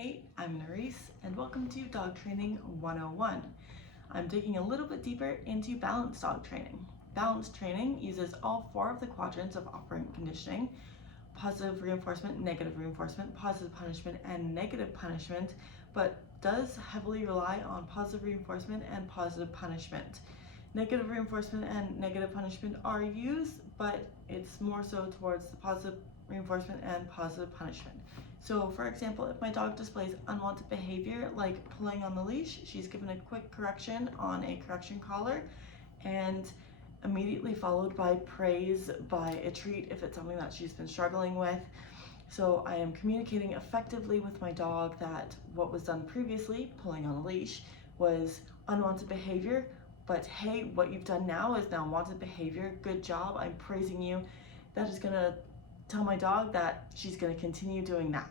Hey, I'm Nerys, and welcome to Dog Training 101. I'm digging a little bit deeper into balanced dog training. Balanced training uses all four of the quadrants of operant conditioning: positive reinforcement, negative reinforcement, positive punishment, and negative punishment, but does heavily rely on positive reinforcement and positive punishment. Negative reinforcement and negative punishment are used, but it's more so towards the positive reinforcement and positive punishment. So for example, if my dog displays unwanted behavior like pulling on the leash, she's given a quick correction on a correction collar and immediately followed by praise, by a treat if it's something that she's been struggling with. So I am communicating effectively with my dog that what was done previously, pulling on a leash, was unwanted behavior, but hey, what you've done now is now wanted behavior. Good job, I'm praising you. That is gonna tell my dog that she's gonna continue doing that.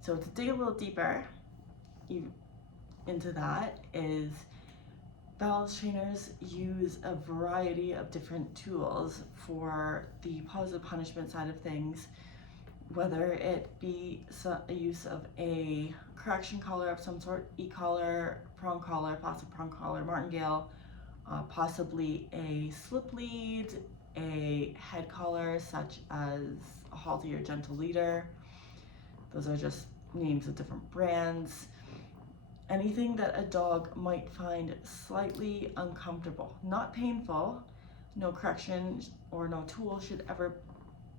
So to dig a little deeper into that is balance trainers use a variety of different tools for the positive punishment side of things, whether it be a use of a correction collar of some sort, e-collar, prong collar, plastic prong collar, martingale, possibly a slip lead, a head collar such as a halty or gentle leader. Those are just names of different brands. Anything that a dog might find slightly uncomfortable, not painful. No correction or no tool should ever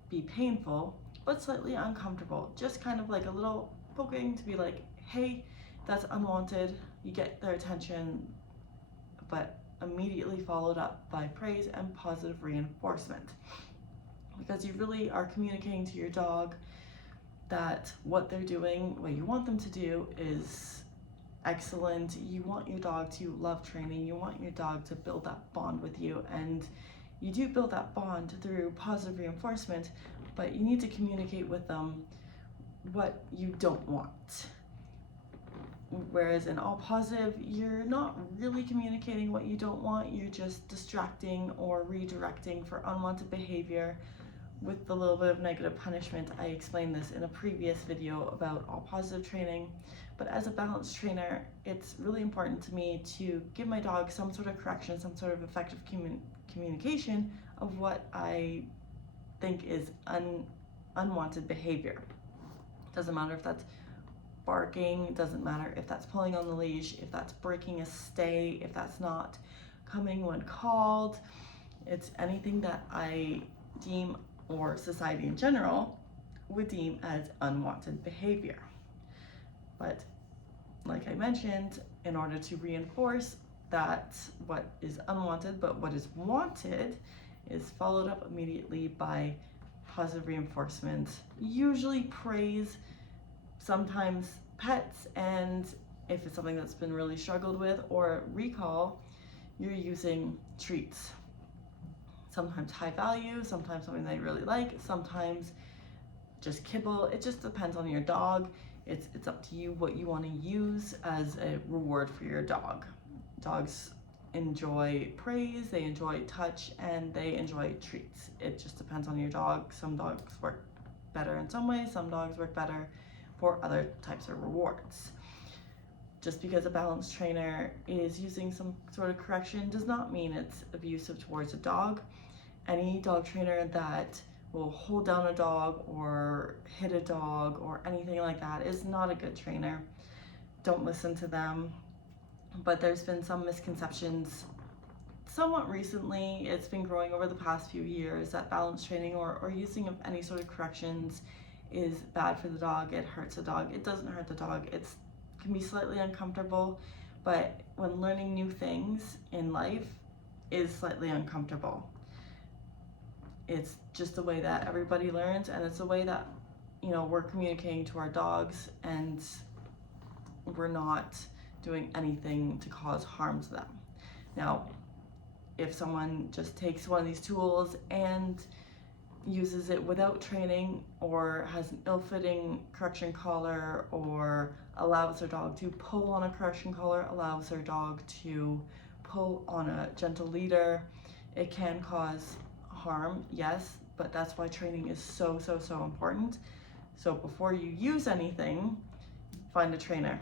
be painful, but slightly uncomfortable. Just kind of like a little poking to be like, hey, that's unwanted. You get their attention, but immediately followed up by praise and positive reinforcement. Because you really are communicating to your dog that what they're doing, what you want them to do, is excellent. You want your dog to love training. You want your dog to build that bond with you, and you do build that bond through positive reinforcement, but you need to communicate with them what you don't want. Whereas in all positive, you're not really communicating what you don't want, you're just distracting or redirecting for unwanted behavior with a little bit of negative punishment. I explained this in a previous video about all positive training, but as a balanced trainer, it's really important to me to give my dog some sort of correction, some sort of effective communication of what I think is unwanted behavior. Doesn't matter if that's barking, doesn't matter if that's pulling on the leash, if that's breaking a stay, if that's not coming when called. It's anything that I deem, or society in general would deem, as unwanted behavior. But like I mentioned, in order to reinforce that what is unwanted but what is wanted is followed up immediately by positive reinforcement, usually praise, sometimes pets, and if it's something that's been really struggled with or recall, you're using treats. Sometimes high value, sometimes something they really like, sometimes just kibble. It just depends on your dog. It's up to you what you want to use as a reward for your dog. Dogs enjoy praise, they enjoy touch, and they enjoy treats. It just depends on your dog. Some dogs work better in some ways, some dogs work better for other types of rewards. Just because a balanced trainer is using some sort of correction does not mean it's abusive towards a dog. Any dog trainer that will hold down a dog or hit a dog or anything like that is not a good trainer. Don't listen to them. But there's been some misconceptions somewhat recently. It's been growing over the past few years that balanced training or using of any sort of corrections is bad for the dog. It hurts the dog. It doesn't hurt the dog. It can be slightly uncomfortable, but when learning new things in life is slightly uncomfortable. It's just the way that everybody learns, and it's the way that, you know, we're communicating to our dogs, and we're not doing anything to cause harm to them. Now, if someone just takes one of these tools and uses it without training, or has an ill-fitting correction collar, or allows their dog to pull on a correction collar, allows their dog to pull on a gentle leader, it can cause harm, yes, but that's why training is so important. So before you use anything, find a trainer.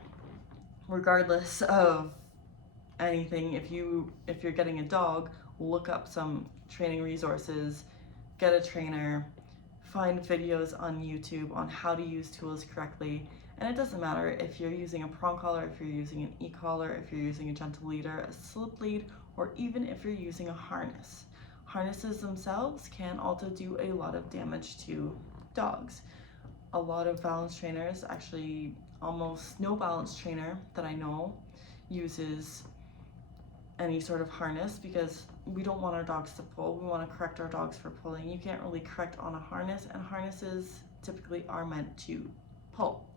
Regardless of anything, if you're getting a dog, look up some training resources, get a trainer, find videos on YouTube on how to use tools correctly. And it doesn't matter if you're using a prong collar, if you're using an e-collar, if you're using a gentle leader, a slip lead, or even if you're using a harness. Harnesses themselves can also do a lot of damage to dogs. A lot of balance trainers, actually almost no balance trainer that I know, uses any sort of harness because we don't want our dogs to pull. We want to correct our dogs for pulling. You can't really correct on a harness, and harnesses typically are meant to pull.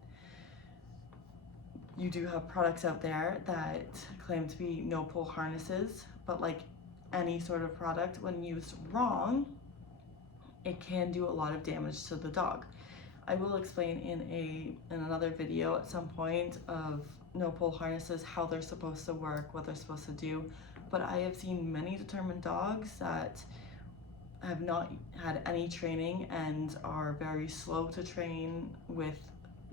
You do have products out there that claim to be no pull harnesses, but like any sort of product, when used wrong, it can do a lot of damage to the dog. I will explain in another video at some point of no pull harnesses, how they're supposed to work, what they're supposed to do, but I have seen many determined dogs that have not had any training and are very slow to train with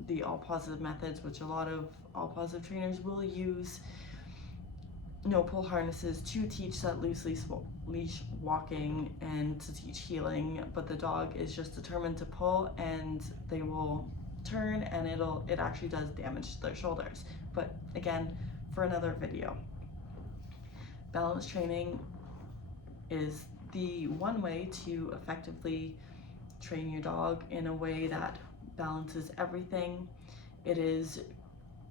the all positive methods, which a lot of all positive trainers will use no pull harnesses to teach that loose leash walking and to teach heeling, but the dog is just determined to pull and they will turn and it actually does damage to their shoulders. But again, for another video. Balance training is the one way to effectively train your dog in a way that balances everything. It is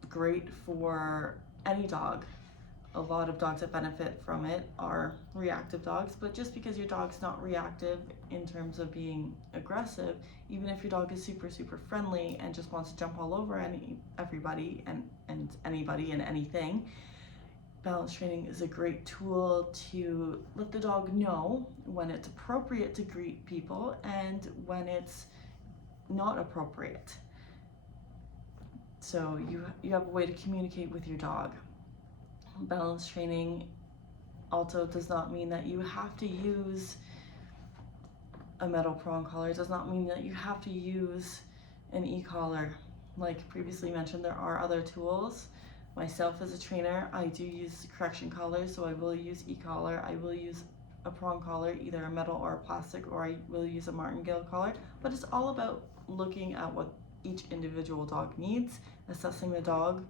great for any dog. A lot of dogs that benefit from it are reactive dogs, but just because your dog's not reactive in terms of being aggressive, even if your dog is super friendly and just wants to jump all over everybody and anybody and anything, balance training is a great tool to let the dog know when it's appropriate to greet people and when it's not appropriate. So you have a way to communicate with your dog. Balance training also does not mean that you have to use a metal prong collar. It does not mean that you have to use an e-collar. Like previously mentioned, there are other tools. Myself as a trainer, I do use correction collars, so I will use e-collar. I will use a prong collar, either a metal or a plastic, or I will use a martingale collar. But it's all about looking at what each individual dog needs, assessing the dog.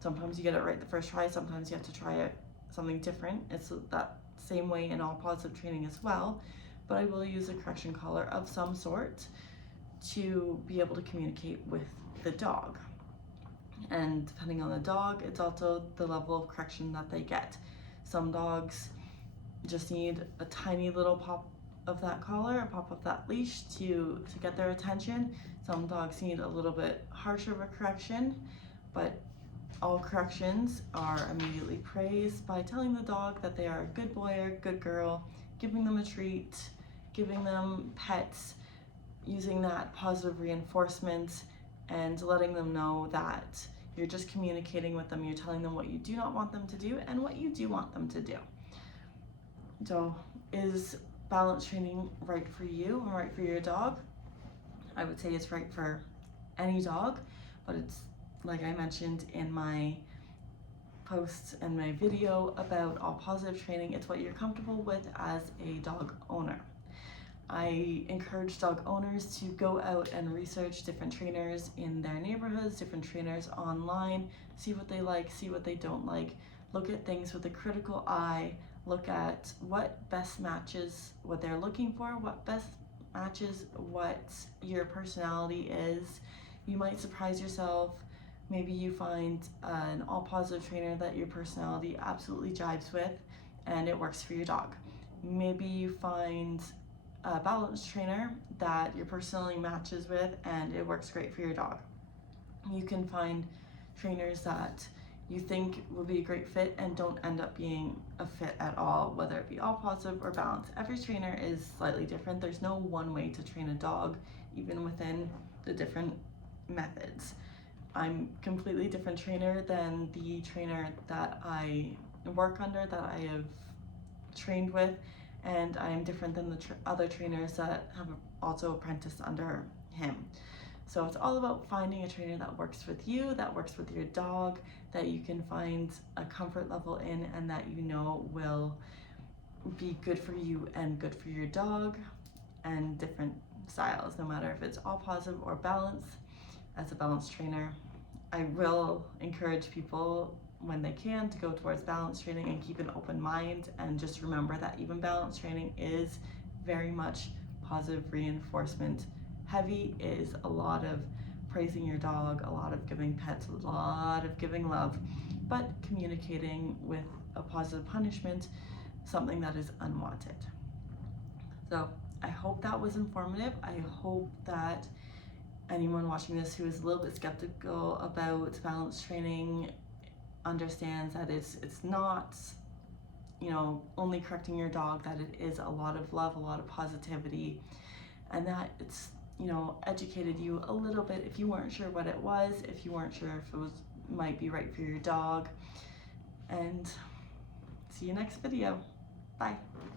Sometimes you get it right the first try, sometimes you have to try it something different. It's that same way in all positive training as well, but I will use a correction collar of some sort to be able to communicate with the dog. And depending on the dog, it's also the level of correction that they get. Some dogs just need a tiny little pop of that collar, a pop of that leash to get their attention. Some dogs need a little bit harsher of a correction, but all corrections are immediately praised by telling the dog that they are a good boy or a good girl, giving them a treat, giving them pets, using that positive reinforcement, and letting them know that you're just communicating with them. You're telling them what you do not want them to do and what you do want them to do. So is balance training right for you and right for your dog? I would say it's right for any dog, but it's, like I mentioned in my posts and my video about all positive training, it's what you're comfortable with as a dog owner. I encourage dog owners to go out and research different trainers in their neighborhoods, different trainers online, see what they like, see what they don't like, look at things with a critical eye, look at what best matches what they're looking for, what best matches what your personality is. You might surprise yourself. Maybe you find an all positive trainer that your personality absolutely jives with and it works for your dog. Maybe you find a balance trainer that your personality matches with and it works great for your dog. You can find trainers that you think will be a great fit and don't end up being a fit at all, whether it be all positive or balanced. Every trainer is slightly different. There's no one way to train a dog, even within the different methods. I'm a completely different trainer than the trainer that I work under, that I have trained with, and I am different than the other trainers that have also apprenticed under him. So it's all about finding a trainer that works with you, that works with your dog, that you can find a comfort level in, and that you know will be good for you and good for your dog, and different styles, no matter if it's all positive or balance. As a balance trainer, I will encourage people when they can to go towards balance training and keep an open mind, and just remember that even balance training is very much positive reinforcement heavy. It is a lot of praising your dog, a lot of giving pets, a lot of giving love, but communicating with a positive punishment, something that is unwanted. So I hope that was informative. I hope that anyone watching this who is a little bit skeptical about balance training understands that it's not, you know, only correcting your dog, that it is a lot of love, a lot of positivity, and that it's, you know, educated you a little bit if you weren't sure what it was, if you weren't sure if it was might be right for your dog. And see you next video. Bye.